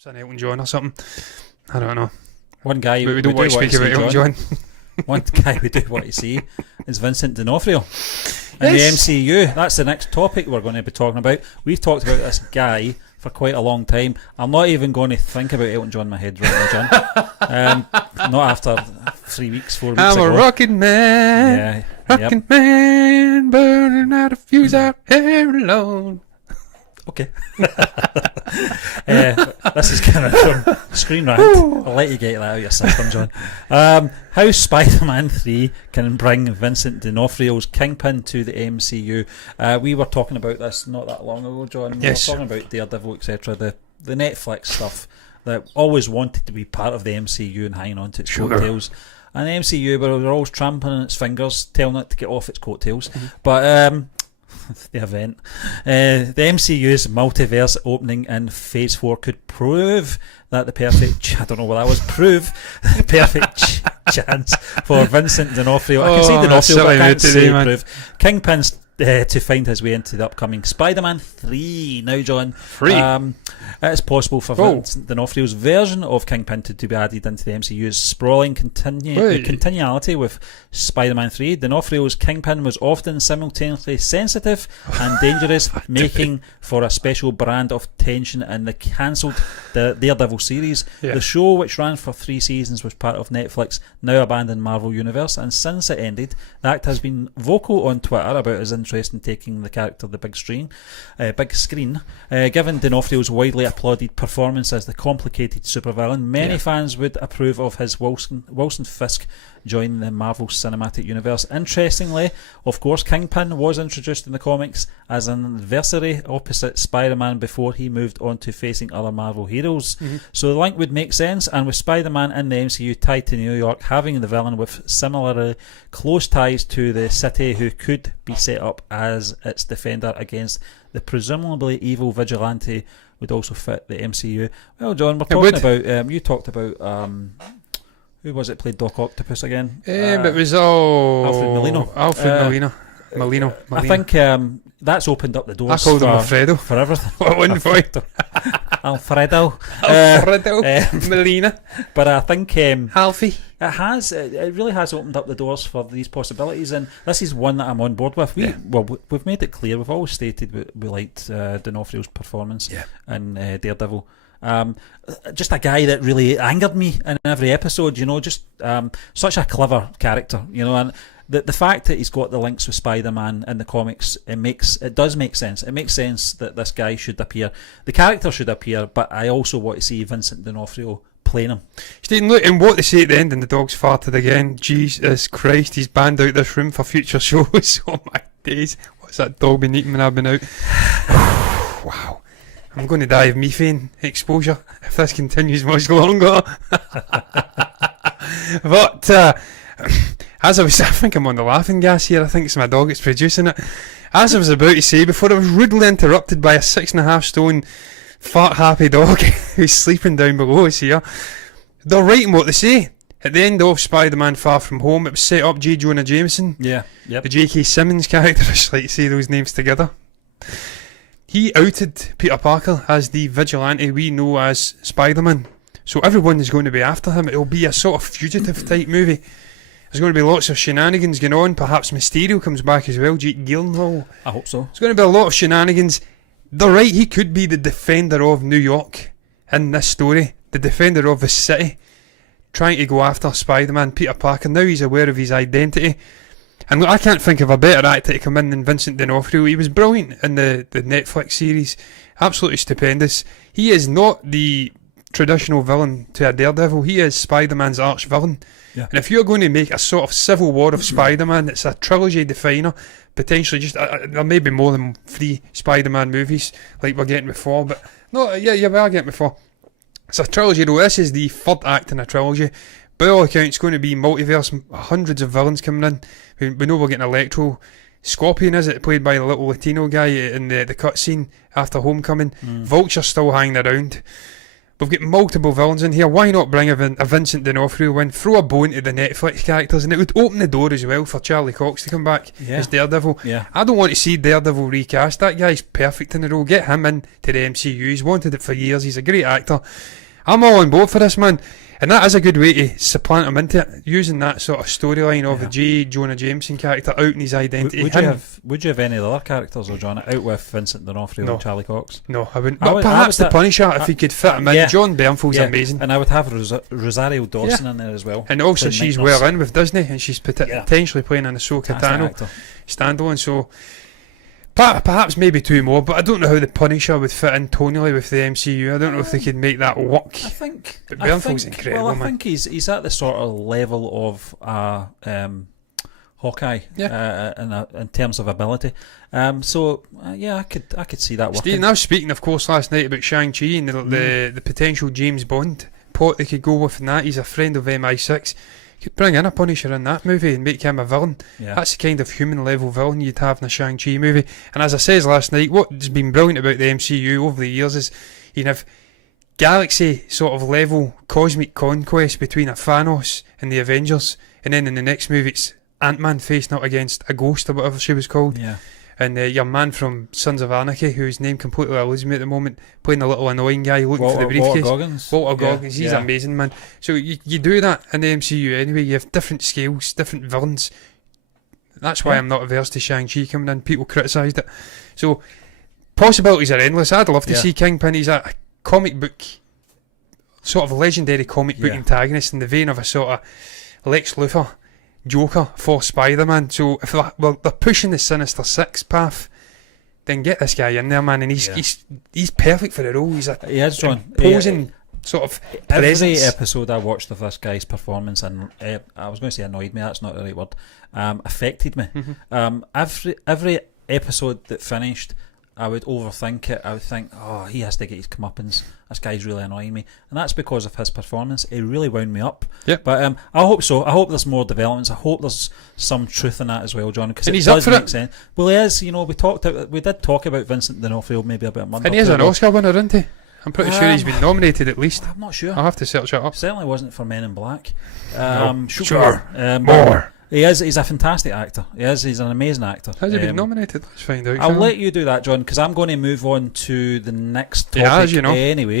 Perhaps an Elton John or something. I don't know. One guy we don't want to speak about Elton John. One guy we do want to see is Vincent D'Onofrio in the MCU. That's the next topic we're going to be talking about. We've talked about this guy for quite a long time. I'm not even going to think about Elton John in my head right now, John. Not after 3 weeks, 4 weeks ago. I'm a rockin' man. Yeah, rockin' man, burning out a fuse out here alone. Okay. This is kind of from Screen Rant. I'll let you get that out of your system, John. How Spider-Man 3 can bring Vincent D'Onofrio's Kingpin to the MCU. We were talking about this not that long ago, John. We were talking about Daredevil, etc. The Netflix stuff that always wanted to be part of the MCU and hanging on to its coattails. And the MCU, but they're always trampling on its fingers, telling it to get off its coattails. Mm-hmm. But the event, the MCU's multiverse opening in Phase 4 could prove that the perfect, I don't know what that was, prove the perfect chance for Vincent D'Onofrio. I can say D'Onofrio, but I can't say prove. Kingpin's to find his way into the upcoming Spider-Man 3. Now, John, it's possible for Vincent D'Onofrio's version of Kingpin to be added into the MCU's sprawling continuality with Spider-Man 3. D'Onofrio's Kingpin was often simultaneously sensitive and dangerous, making for a special brand of tension in the cancelled Daredevil series. Yeah. The show, which ran for 3 seasons, was part of Netflix now abandoned Marvel Universe, and since it ended, the actor has been vocal on Twitter about his interest in taking the character to the big screen. Given D'Onofrio's widely applauded performance as the complicated supervillain, many fans would approve of his Wilson Fisk joining the Marvel Cinematic Universe. Interestingly, of course, Kingpin was introduced in the comics as an adversary opposite Spider-Man before he moved on to facing other Marvel heroes. Mm-hmm. So the link would make sense, and with Spider-Man in the MCU tied to New York, having the villain with similarly close ties to the city who could be set up as its defender against the presumably evil vigilante would also fit the MCU. Well, John, we're talking about you talked about who was it played Doc Octopus again? It was Alfred Molina. I think that's opened up the doors. I called him Alfredo for everything. What one point? Alfredo Molina. But I think Alfie. It really has opened up the doors for these possibilities, and this is one that I'm on board with. We've made it clear. We've always stated we liked D'Onofrio's performance in Daredevil. Just a guy that really angered me in every episode, just such a clever character, and the fact that he's got the links with Spider-Man in the comics, it does make sense. It makes sense that this guy should appear, the character should appear, but I also want to see Vincent D'Onofrio playing him. Stephen, look, and what they say at the end, and the dog's farted again. Jesus Christ, he's banned out this room for future shows. Oh my days, what's that dog been eating when I've been out? Wow. I'm going to die of methane exposure if this continues much longer. But as I think I'm on the laughing gas here. I think it's my dog that's producing it. As I was about to say before, I was rudely interrupted by a 6.5 stone fart happy dog who's sleeping down below us here. They're right in what they say. At the end of Spider-Man Far From Home, it was set up J. Jonah Jameson. Yeah, yep. The J.K. Simmons character. I just like to say those names together. He outed Peter Parker as the vigilante we know as Spider-Man. So everyone is going to be after him. It'll be a sort of fugitive type movie. There's going to be lots of shenanigans going on. Perhaps Mysterio comes back as well. Jake Gyllenhaal. I hope so. There's going to be a lot of shenanigans. They're right. He could be the defender of New York in this story. The defender of the city. Trying to go after Spider-Man, Peter Parker. Now he's aware of his identity. And I can't think of a better actor to come in than Vincent D'Onofrio. He was brilliant in the Netflix series. Absolutely stupendous. He is not the traditional villain to a Daredevil. He is Spider-Man's arch villain. Yeah. And if you're going to make a sort of civil war of Spider-Man, it's a trilogy definer. Potentially just, there may be more than 3 Spider-Man movies like we're getting before. But no, we are getting before. It's a trilogy though. This is the 3rd act in a trilogy. By all accounts, it's going to be multiverse, hundreds of villains coming in. We know we're getting Electro. Scorpion, is it? Played by the little Latino guy in the cutscene after Homecoming. Vulture's still hanging around. we've got multiple villains in here. Why not bring a Vincent D'Onofrio in, throw a bone to the Netflix characters, and it would open the door as well for Charlie Cox to come back as Daredevil. I don't want to see Daredevil recast. That guy's perfect in the role. Get him in to the MCU. He's wanted it for years. He's a great actor. I'm all on board for this, man. And that is a good way to supplant him into it, using that sort of storyline of the J. Jonah Jameson character out in his identity. Would you have any other characters, or John, out with Vincent D'Onofrio and Charlie Cox? No, I wouldn't. But perhaps the Punisher, if he could fit him in. John Bernthald's amazing. And I would have Rosario Dawson in there as well. And also she's well in with Disney, and she's potentially playing an Ahsoka Tano standalone. So perhaps maybe 2 more, but I don't know how the Punisher would fit in tonally with the MCU. I don't know if they could make that work. But Bernthald's incredible, man. I think he's at the sort of level of Hawkeye in terms of ability. I could see that working. Stephen, I was speaking, of course, last night about Shang-Chi and the potential James Bond plot they could go with in that. He's a friend of MI6. Could bring in a Punisher in that movie and make him a villain. That's the kind of human level villain you'd have in a Shang-Chi movie. And as I says last night, what's been brilliant about the MCU over the years is you have galaxy sort of level cosmic conquest between a Thanos and the Avengers, and then in the next movie it's Ant-Man facing up against a ghost or whatever she was called. And your man from Sons of Anarchy, whose name completely eludes me at the moment, playing the little annoying guy looking for the briefcase. Walter Goggins. He's amazing, man. So you do that in the MCU anyway. You have different scales, different villains. That's why I'm not averse to Shang-Chi coming in. People criticised it. So possibilities are endless. I'd love to see Kingpin. He's a comic book, sort of legendary comic book antagonist in the vein of a sort of Lex Luthor Joker for Spider-Man. So if they're pushing the Sinister Six path, then get this guy in there, man, and he's perfect for the role. He's imposing sort of presence. Every episode I watched of this guy's performance, and I was going to say annoyed me, that's not the right word, affected me. Every episode that finished, I would overthink it. I would think, he has to get his comeuppance. This guy's really annoying me. And that's because of his performance. He really wound me up. But I hope so. I hope there's more developments. I hope there's some truth in that as well, John, because it does make sense. Well, he is. We did talk about Vincent D'Onofrio maybe about a month ago. And he is an Oscar winner, isn't he? I'm pretty sure he's been nominated at least. I'm not sure. I'll have to search it up. Certainly wasn't for Men in Black. More. He's a fantastic actor. He's an amazing actor. Has he been nominated? Let's find out. I'll let you do that, John, because I'm going to move on to the next topic anyway.